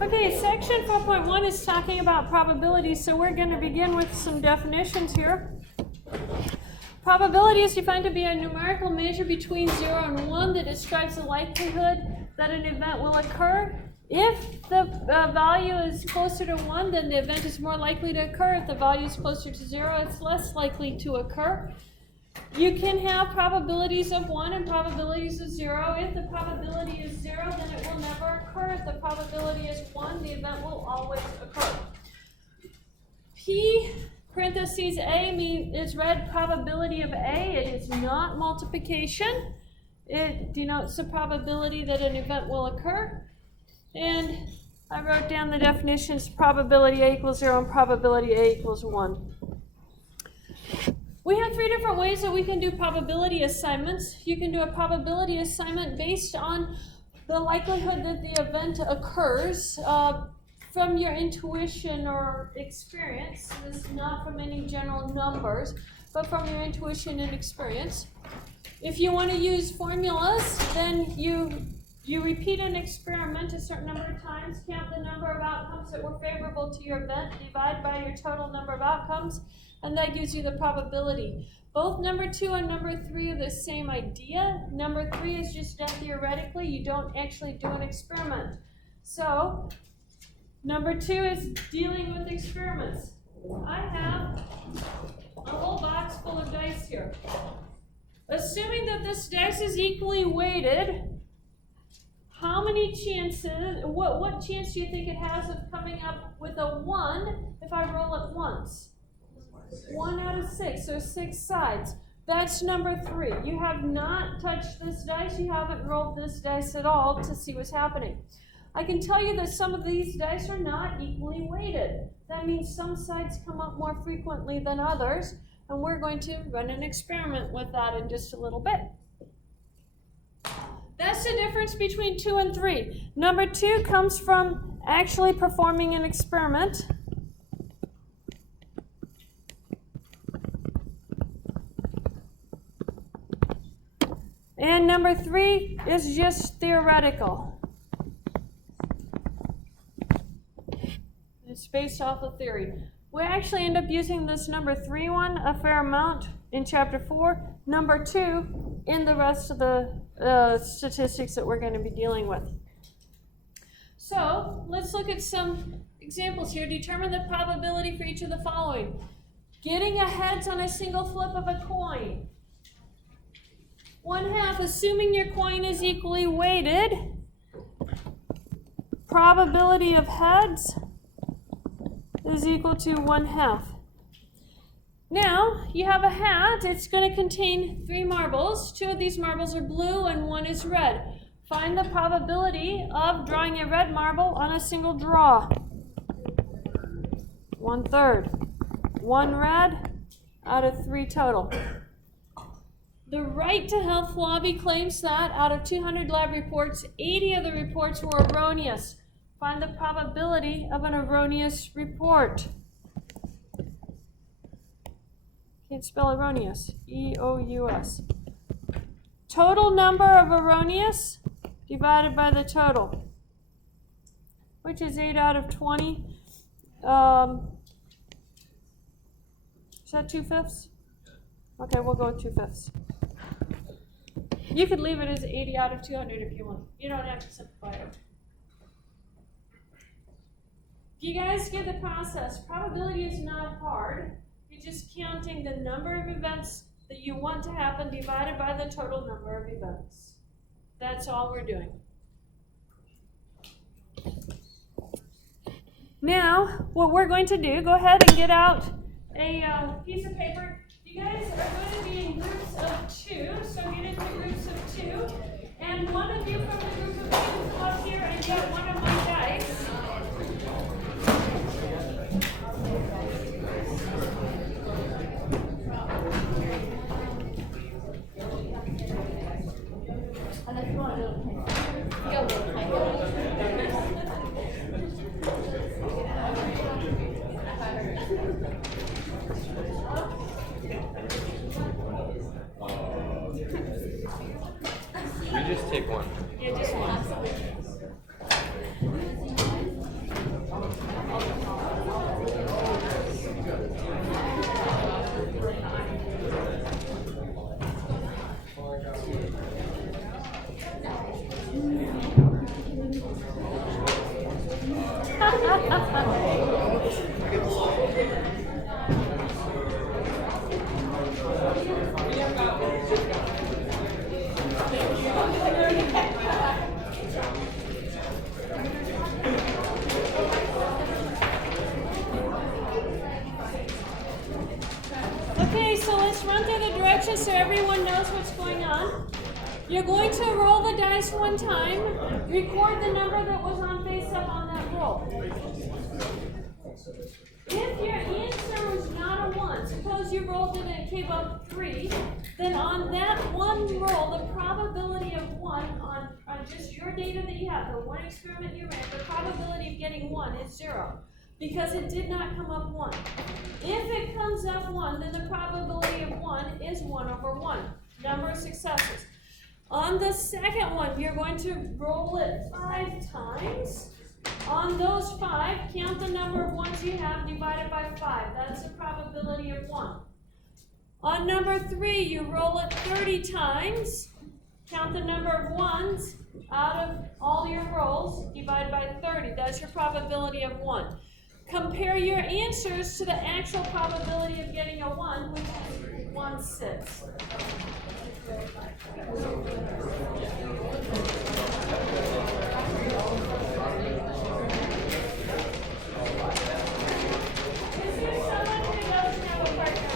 Okay, section 4.1 is talking about probabilities, so we're going to begin with some definitions here. Probability is defined to be a numerical measure between 0 and 1 that describes the likelihood that an event will occur. If the value is closer to 1, then the event is more likely to occur. If the value is closer to 0, it's less likely to occur. You can have probabilities of 1 and probabilities of 0. If the probability is 0, then it will never occur. If the probability is 1, the event will always occur. P parentheses A is read probability of A. It is not multiplication. It denotes the probability that an event will occur. And I wrote down the definitions: probability A equals 0 and probability A equals 1. We have three different ways that we can do probability assignments. You can do a probability assignment based on the likelihood that the event occurs from your intuition or experience. This is not from any general numbers, but from your intuition and experience. If you want to use formulas, then you repeat an experiment a certain number of times, count the number of outcomes that were favorable to your event, divide by your total number of outcomes, and that gives you the probability. Both number 2 and number 3 are the same idea. Number 3 is just done theoretically. You don't actually do an experiment. So, number 2 is dealing with experiments. I have a whole box full of dice here. Assuming that this dice is equally weighted, how many chances, what chance do you think it has of coming up with a 1 if I roll it once? 1 out of 6, so 6 sides. That's number 3. You have not touched this dice. You haven't rolled this dice at all to see what's happening. I can tell you that some of these dice are not equally weighted. That means some sides come up more frequently than others, and we're going to run an experiment with that in just a little bit. That's the difference between 2 and 3. Number 2 comes from actually performing an experiment. And number 3 is just theoretical. It's based off of theory. We actually end up using this number 3 one a fair amount in chapter 4. Number 2 in the rest of the statistics that we're going to be dealing with. So let's look at some examples here. Determine the probability for each of the following. Getting a heads on a single flip of a coin. 1/2, assuming your coin is equally weighted. Probability of heads is equal to 1/2. Now, you have a hat. It's going to contain 3 marbles. 2 of these marbles are blue and 1 is red. Find the probability of drawing a red marble on a single draw. 1/3. 1 red out of 3 total. The Right to Health lobby claims that out of 200 lab reports, 80 of the reports were erroneous. Find the probability of an erroneous report. Can't spell erroneous. E-O-U-S. Total number of erroneous divided by the total, which is 8 out of 20. Is that 2/5? Okay, we'll go with 2/5. You could leave it as 80 out of 200 if you want. You don't have to simplify it. You guys get the process. Probability is not hard. You're just counting the number of events that you want to happen divided by the total number of events. That's all we're doing. Now, what we're going to do, go ahead and get out a piece of paper. You guys are going to be in groups of 2, so get into groups of 2. And one of you from the group of 2 come up here and get one of my dice. And if you want to go a little We just take one. Yeah, just one. Okay, so let's run through the directions so everyone knows what's going on. You're going to roll the dice one time, record the number that was on face up on that roll. If your answer was not a 1, suppose you rolled it and it came up 3, then on that one roll, the probability of 1 on just your data that you have, the one experiment you ran, the probability of getting 1 is 0. Because it did not come up 1. If it comes up 1, then the probability of 1 is 1 over 1. Number of successes. On the second one, you're going to roll it 5 times. On those 5, count the number of ones you have divided by 5. That's the probability of 1. On number 3, you roll it 30 times. Count the number of ones out of all your rolls divided by 30. That's your probability of 1. Compare your answers to the actual probability of getting a 1, which is 1/6. Is there someone who doesn't have a partner?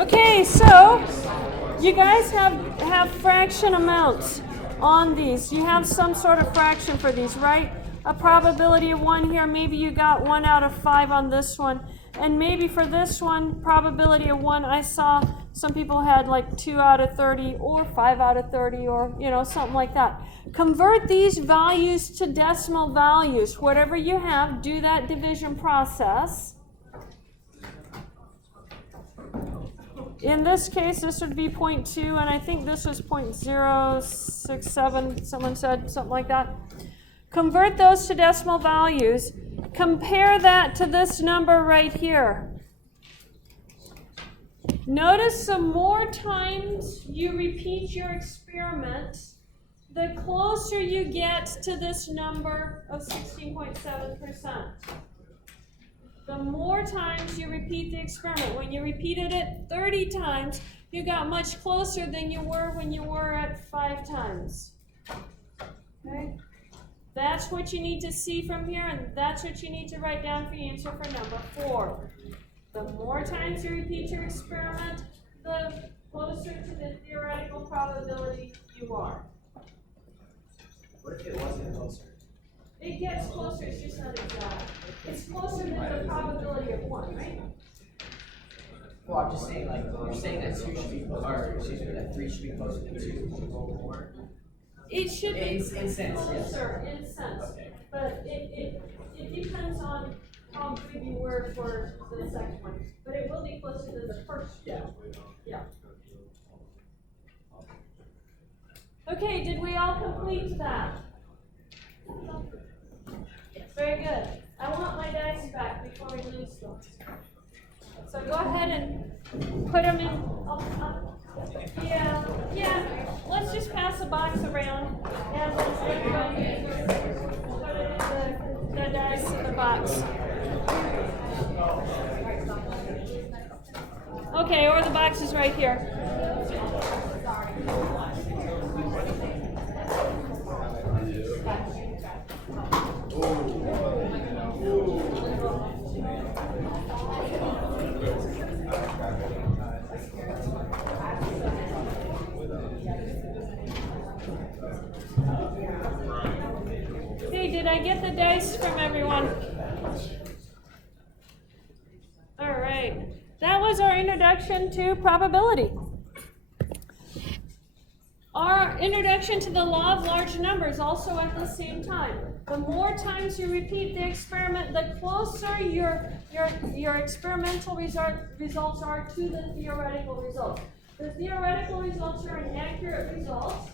Okay, so you guys have fraction amounts on these. You have some sort of fraction for these, right? A probability of 1 here. Maybe you got 1 out of 5 on this one. And maybe for this one, probability of 1, I saw some people had like 2 out of 30 or 5 out of 30 or, something like that. Convert these values to decimal values. Whatever you have, do that division process. In this case, this would be 0.2, and I think this was 0.067, someone said, something like that. Convert those to decimal values. Compare that to this number right here. Notice the more times you repeat your experiment, the closer you get to this number of 16.7%. The more times you repeat the experiment. When you repeated it 30 times, you got much closer than you were when you were at 5 times. Okay? That's what you need to see from here, and that's what you need to write down for your answer for number 4. The more times you repeat your experiment, the closer to the theoretical probability you are. What if it wasn't closer? It gets closer, it's just not exact. It's closer than the probability of 1, right? Well, I'm just saying, like, you're saying that 2 should be closer, or excuse me, that 3 should be closer than 2 or more. It should be in sense, closer, yes. in sense. Okay. But it depends on how good you were for the second one. But it will be closer to the first one. Yeah. Yeah. Okay, did we all complete that? Very good. I want my dice back before we lose them. So go ahead and put them in. Yeah. Let's just pass the box around and let's everybody put the dice in the box. Okay, or the box is right here. Hey, did I get the dice from everyone? All right. That was our introduction to probability. Our introduction to the law of large numbers also at the same time. The more times you repeat the experiment, the closer your experimental results are to the theoretical results. The theoretical results are inaccurate results.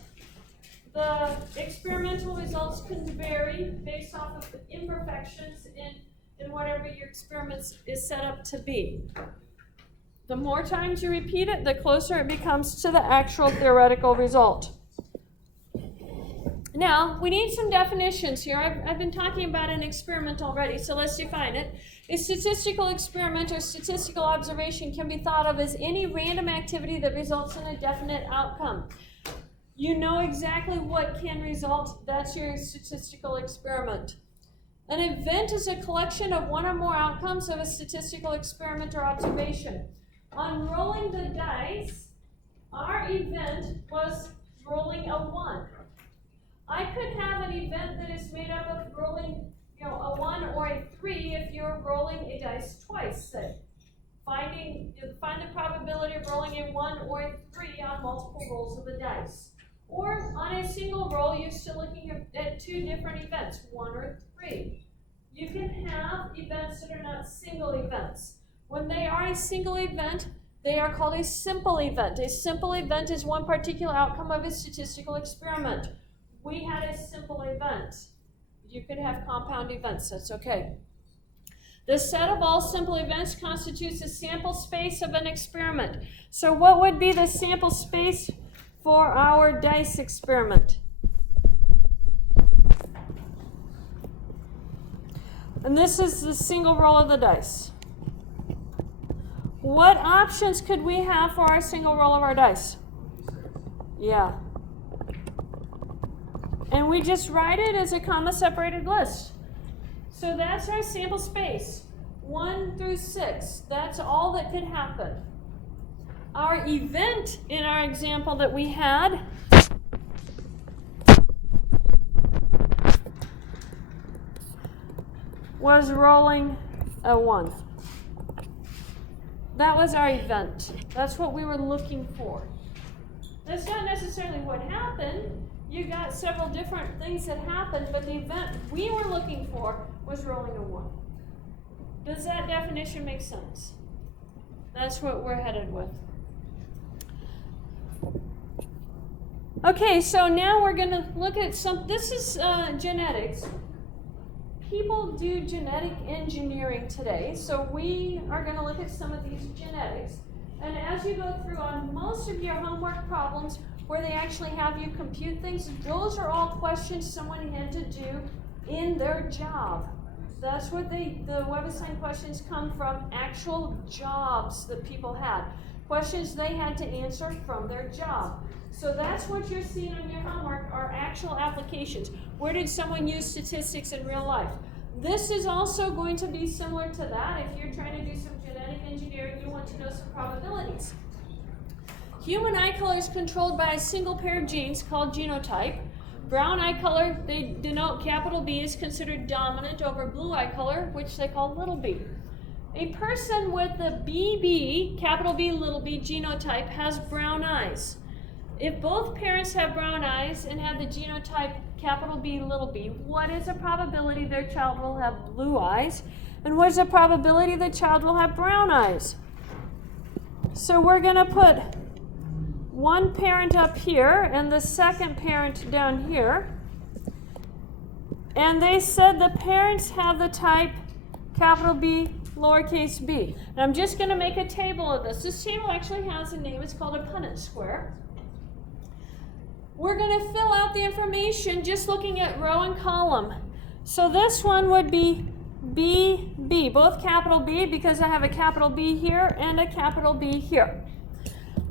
The experimental results can vary based off of the imperfections in whatever your experiment is set up to be. The more times you repeat it, the closer it becomes to the actual theoretical result. Now, we need some definitions here. I've been talking about an experiment already, so let's define it. A statistical experiment or statistical observation can be thought of as any random activity that results in a definite outcome. You know exactly what can result. That's your statistical experiment. An event is a collection of one or more outcomes of a statistical experiment or observation. On rolling the dice, our event was rolling a 1. I could have an event that is made up of rolling, a 1 or a 3 if you're rolling a dice twice, say. Find the probability of rolling a 1 or a 3 on multiple rolls of the dice. Or on a single roll, you're still looking at 2 different events, 1 or 3. You can have events that are not single events. When they are a single event, they are called a simple event. A simple event is one particular outcome of a statistical experiment. We had a simple event. You could have compound events, that's okay. The set of all simple events constitutes the sample space of an experiment. So what would be the sample space for our DICE experiment? And this is the single roll of the dice. What options could we have for our single roll of our dice? Yeah. And we just write it as a comma-separated list. So that's our sample space, 1 through 6. That's all that could happen. Our event in our example that we had was rolling a 1. That was our event. That's what we were looking for. That's not necessarily what happened. You got several different things that happened, but the event we were looking for was rolling a 1. Does that definition make sense? That's what we're headed with. Okay, so now we're going to look at this is genetics. People do genetic engineering today, so we are going to look at some of these genetics. And as you go through on most of your homework problems where they actually have you compute things, those are all questions someone had to do in their job. That's what the WebAssign questions come from, actual jobs that people had. Questions they had to answer from their job. So that's what you're seeing on your homework are actual applications. Where did someone use statistics in real life? This is also going to be similar to that. If you're trying to do some genetic engineering, you want to know some probabilities. Human eye color is controlled by a single pair of genes called genotype. Brown eye color, they denote capital B, is considered dominant over blue eye color, which they call little b. A person with the BB, capital B, little b genotype has brown eyes. If both parents have brown eyes and have the genotype capital B, little b, what is the probability their child will have blue eyes? And what is the probability the child will have brown eyes? So we're going to put one parent up here and the second parent down here. And they said the parents have the type capital B, lowercase b. And I'm just going to make a table of this. This table actually has a name. It's called a Punnett square. We're going to fill out the information just looking at row and column. So this one would be BB, both capital B because I have a capital B here and a capital B here.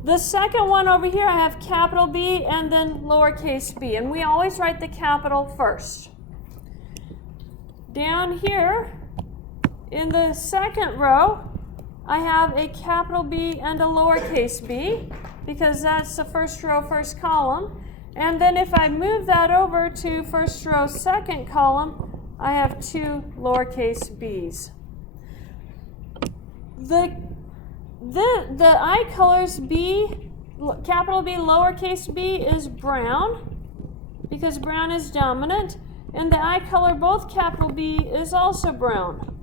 The second one over here, I have capital B and then lowercase b. And we always write the capital first. Down here, in the second row, I have a capital B and a lowercase b because that's the first row, first column. And then if I move that over to first row, second column, I have 2 lowercase b's. The eye colors B, capital B, lowercase b is brown because brown is dominant. And the eye color, both capital B, is also brown.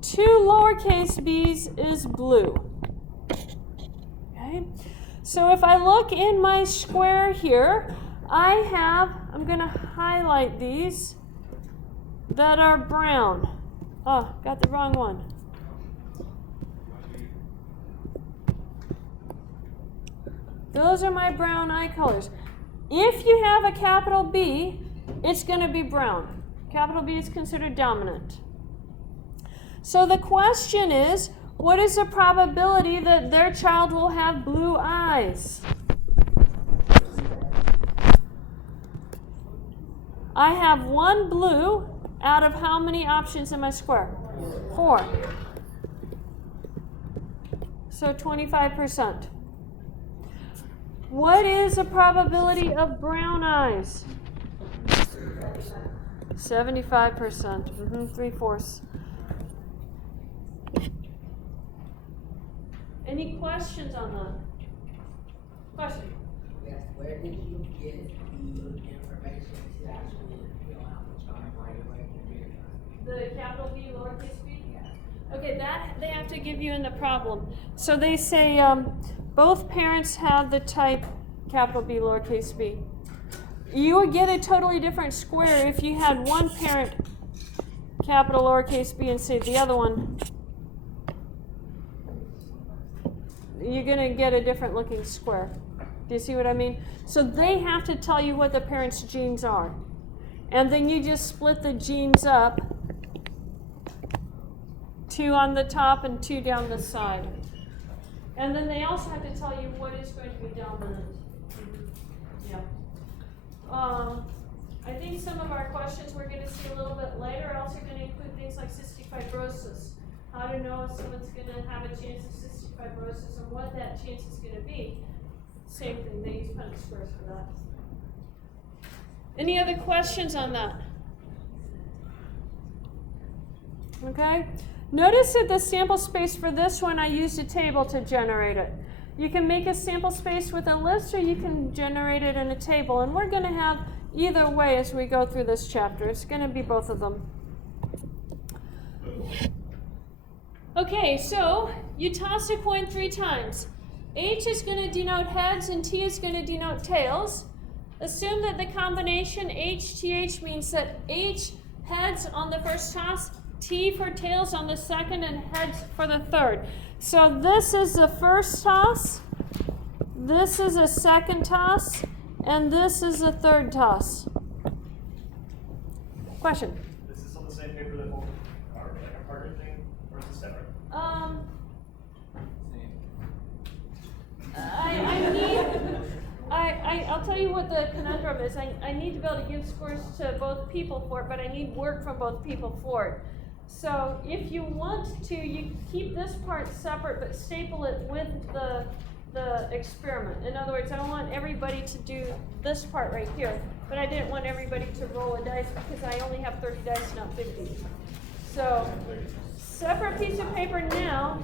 2 lowercase b's is blue. Okay? So if I look in my square here, I'm going to highlight these that are brown. Oh, got the wrong one. Those are my brown eye colors. If you have a capital B, it's going to be brown. Capital B is considered dominant. So the question is, what is the probability that their child will have blue eyes? I have 1 blue out of how many options in my square? 4. So 25%. What is the probability of brown eyes? 75%. 3/4. Any questions on that? Question? Yes, where did you get the information to actually fill out the chart right away from your The capital B, lowercase b? Okay, that they have to give you in the problem. So they say both parents have the type capital B, lowercase b. You would get a totally different square if you had one parent capital lowercase b and say the other one. You're going to get a different looking square. Do you see what I mean? So they have to tell you what the parents' genes are. And then you just split the genes up. 2 on the top and 2 down the side. And then they also have to tell you what is going to be dominant. Yeah. I think some of our questions we're going to see a little bit later are also going to include things like cystic fibrosis. How to know if someone's going to have a chance of cystic fibrosis and what that chance is going to be. Same thing, they use Punnett squares for that. Any other questions on that? Okay. Notice that the sample space for this one, I used a table to generate it. You can make a sample space with a list or you can generate it in a table. And we're going to have either way as we go through this chapter. It's going to be both of them. Okay, so you toss a coin 3 times. H is going to denote heads and T is going to denote tails. Assume that the combination HTH means that H heads on the first toss, T for tails on the second, and heads for the third. So this is the first toss, this is a second toss, and this is a third toss. Question? Is this on the same paper that both are like a partner thing, or is it separate? I'll tell you what the conundrum is. I need to be able to give scores to both people for it, but I need work from both people for it. So if you want to, you keep this part separate, but staple it with the experiment. In other words, I want everybody to do this part right here, but I didn't want everybody to roll a dice because I only have 30 dice, not 50. So separate piece of paper now.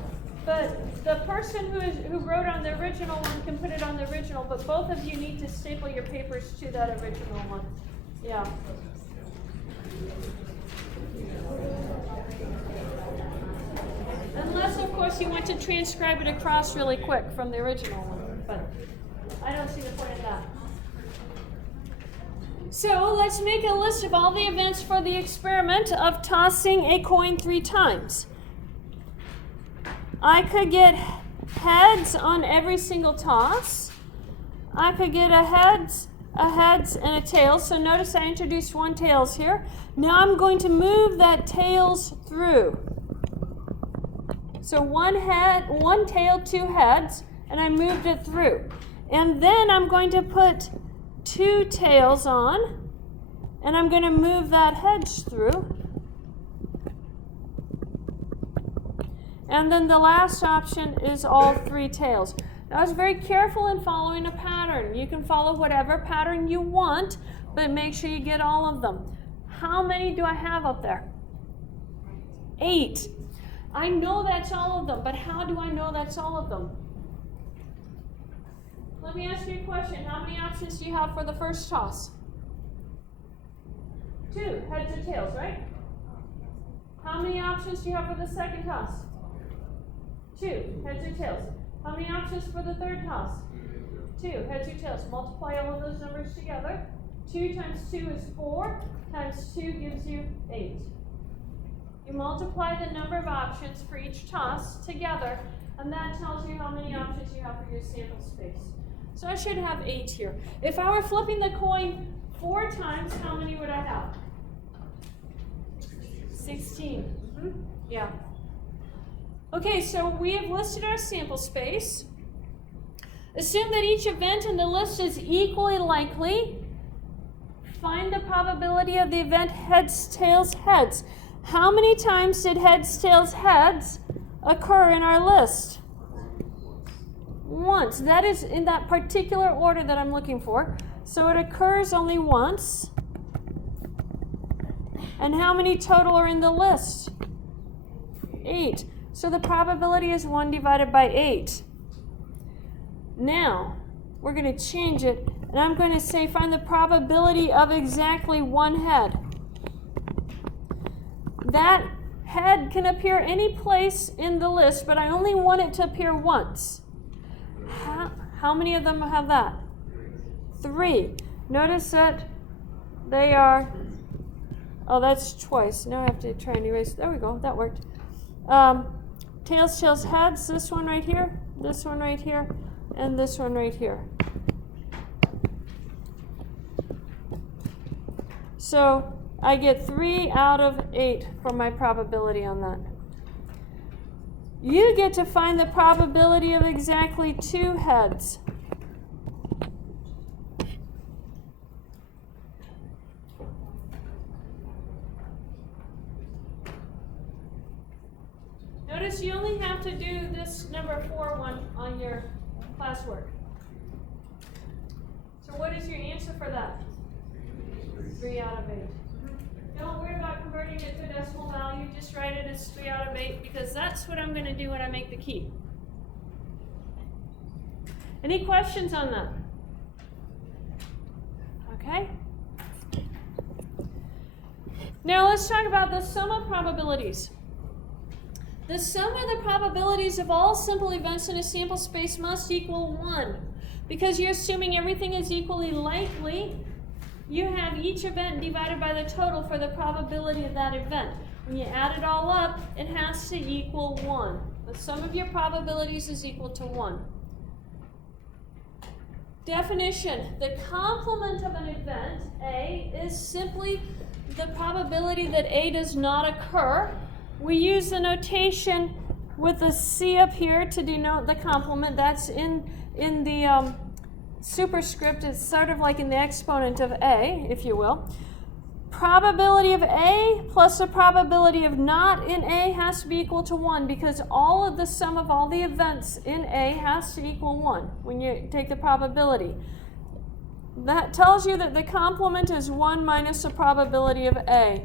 But the person who wrote on the original one can put it on the original, but both of you need to staple your papers to that original one. Yeah. Unless, of course, you want to transcribe it across really quick from the original one, but I don't see the point in that. So let's make a list of all the events for the experiment of tossing a coin 3 times. I could get heads on every single toss. I could get a heads, and a tails. So notice I introduced 1 tails here. Now I'm going to move that tails through. So 1 head, 1 tail, 2 heads, and I moved it through. And then I'm going to put 2 tails on, and I'm going to move that heads through. And then the last option is all 3 tails. Now I was very careful in following a pattern. You can follow whatever pattern you want, but make sure you get all of them. How many do I have up there? 8. I know that's all of them, but how do I know that's all of them? Let me ask you a question. How many options do you have for the first toss? 2, heads or tails, right? How many options do you have for the second toss? 2, heads or tails. How many options for the third toss? 2, heads or tails. Multiply all of those numbers together. 2 times 2 is 4, times 2 gives you 8. You multiply the number of options for each toss together, and that tells you how many options you have for your sample space. So I should have 8 here. If I were flipping the coin 4 times, how many would I have? 16. Mm-hmm. Yeah. Okay, so we have listed our sample space. Assume that each event in the list is equally likely. Find the probability of the event heads, tails, heads. How many times did heads, tails, heads occur in our list? Once. That is in that particular order that I'm looking for. So it occurs only once. And how many total are in the list? 8. So the probability is 1 divided by 8. Now, we're going to change it, and I'm going to say find the probability of exactly 1 head. that head can appear any place in the list, but I only want it to appear once. How many of them have that? 3. Notice that they are, oh, that's twice. Now I have to try and erase. There we go, that worked. Tails, tails, heads, this one right here, and this one right here. So I get 3 out of 8 for my probability on that. You get to find the probability of exactly 2 heads. Notice you only have to do this number 4 one on your classwork. So what is your answer for that? 3 out of 8. Don't worry about converting it to a decimal value. Just write it as 3 out of 8 because that's what I'm going to do when I make the key. Any questions on that? Okay. Now let's talk about the sum of probabilities. The sum of the probabilities of all simple events in a sample space must equal 1. Because you're assuming everything is equally likely, you have each event divided by the total for the probability of that event. When you add it all up, it has to equal 1. The sum of your probabilities is equal to 1. Definition: the complement of an event, A, is simply the probability that A does not occur. We use the notation with the C up here to denote the complement. That's in the superscript. It's sort of like in the exponent of A, if you will. Probability of A plus the probability of not in A has to be equal to 1 because all of the sum of all the events in A has to equal 1 when you take the probability. That tells you that the complement is 1 minus the probability of A.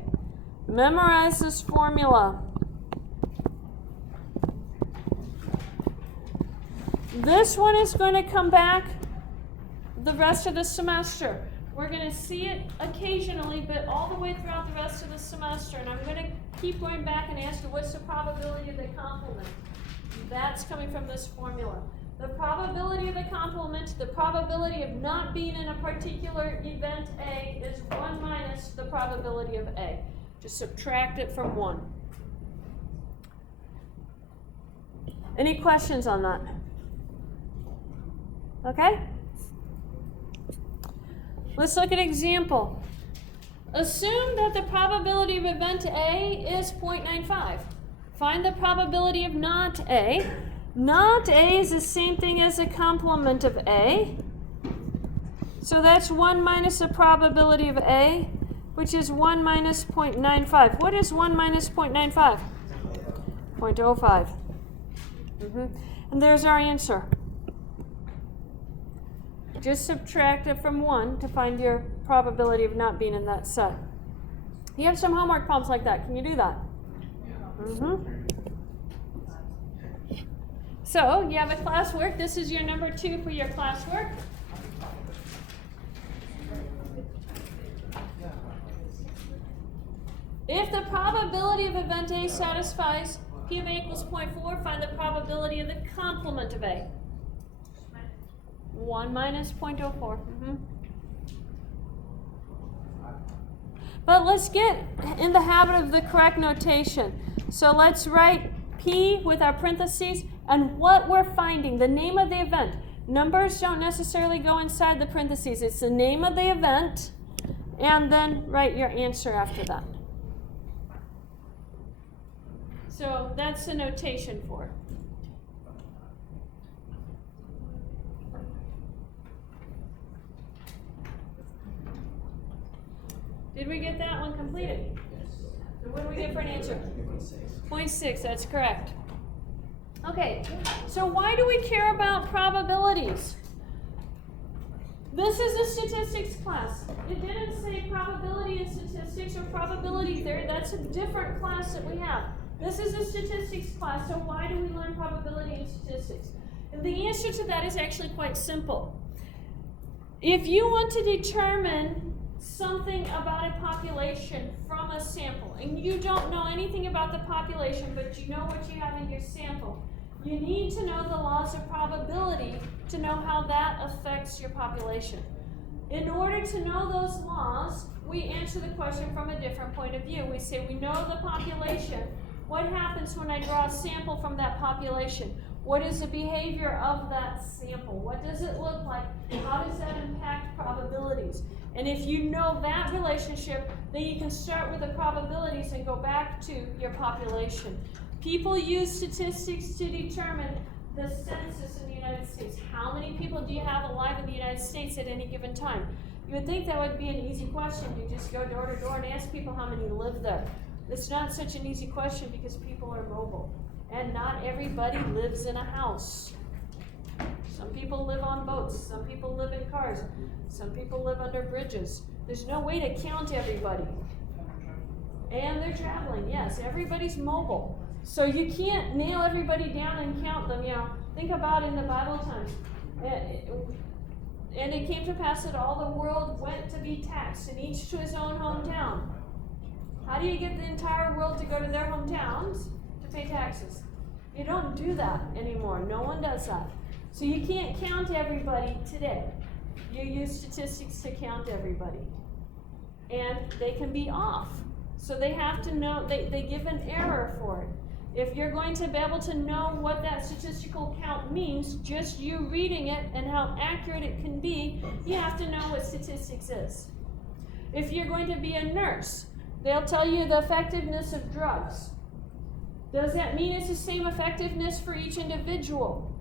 Memorize this formula. This one is going to come back the rest of the semester. We're going to see it occasionally, but all the way throughout the rest of the semester. And I'm going to keep going back and ask you, what's the probability of the complement? That's coming from this formula. The probability of the complement, the probability of not being in a particular event A is 1 minus the probability of A. Just subtract it from 1. Any questions on that? Okay? Let's look at an example. Assume that the probability of event A is 0.95. Find the probability of not A. Not A is the same thing as the complement of A. So that's 1 minus the probability of A, which is 1 minus 0.95. What is 1 minus 0.95? 0.05. And there's our answer. Just subtract it from 1 to find your probability of not being in that set. You have some homework problems like that. Can you do that? So, you have a classwork. This is your number 2 for your classwork. If the probability of event A satisfies P of A equals 0.4, find the probability of the complement of A. 1 minus 0.04. But let's get in the habit of the correct notation. So let's write P with our parentheses and what we're finding, the name of the event. Numbers don't necessarily go inside the parentheses. It's the name of the event, and then write your answer after that. So that's the notation for it. Did we get that one completed? And what do we get for an answer? 0.6, that's correct. Okay, so why do we care about probabilities? This is a statistics class. It didn't say probability in statistics or probability theory. That's a different class that we have. This is a statistics class, so why do we learn probability in statistics? And the answer to that is actually quite simple. If you want to determine something about a population from a sample, and you don't know anything about the population, but you know what you have in your sample, you need to know the laws of probability to know how that affects your population. In order to know those laws, we answer the question from a different point of view. We say, we know the population. What happens when I draw a sample from that population? What is the behavior of that sample? What does it look like? How does that impact probabilities? And if you know that relationship, then you can start with the probabilities and go back to your population. People use statistics to determine the census in the United States. How many people do you have alive in the United States at any given time? You would think that would be an easy question. You just go door to door and ask people how many live there. It's not such an easy question because people are mobile. And not everybody lives in a house. Some people live on boats. Some people live in cars. Some people live under bridges. There's no way to count everybody. And they're traveling, yes. Everybody's mobile. So you can't nail everybody down and count them. Think about in the Bible times. And it came to pass that all the world went to be taxed, and each to his own hometown. How do you get the entire world to go to their hometowns to pay taxes? You don't do that anymore. No one does that. So you can't count everybody today. You use statistics to count everybody. And they can be off. So they have to know, they give an error for it. If you're going to be able to know what that statistical count means, just you reading it and how accurate it can be, you have to know what statistics is. If you're going to be a nurse, they'll tell you the effectiveness of drugs. Does that mean it's the same effectiveness for each individual?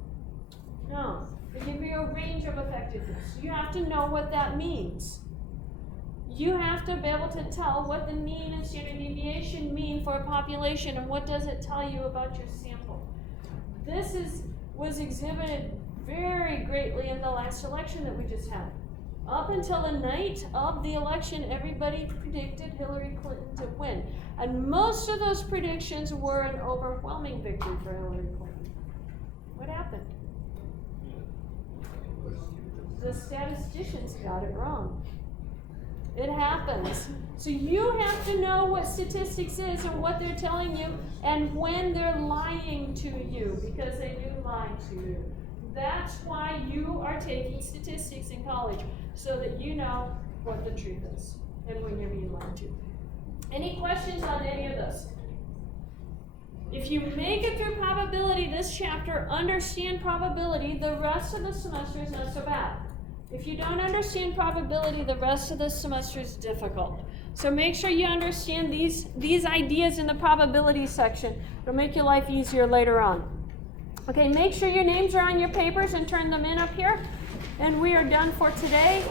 No. They give you a range of effectiveness. You have to know what that means. You have to be able to tell what the mean and standard deviation mean for a population, and what does it tell you about your sample. This was exhibited very greatly in the last election that we just had. Up until the night of the election, everybody predicted Hillary Clinton to win. And most of those predictions were an overwhelming victory for Hillary Clinton. What happened? The statisticians got it wrong. It happens. So you have to know what statistics is and what they're telling you and when they're lying to you, because they do lie to you. That's why you are taking statistics in college, so that you know what the truth is and when you're being lied to. Any questions on any of this? If you make it through probability this chapter, understand probability, the rest of the semester is not so bad. If you don't understand probability, the rest of the semester is difficult. So make sure you understand these ideas in the probability section. It'll make your life easier later on. Okay, make sure your names are on your papers and turn them in up here. And we are done for today.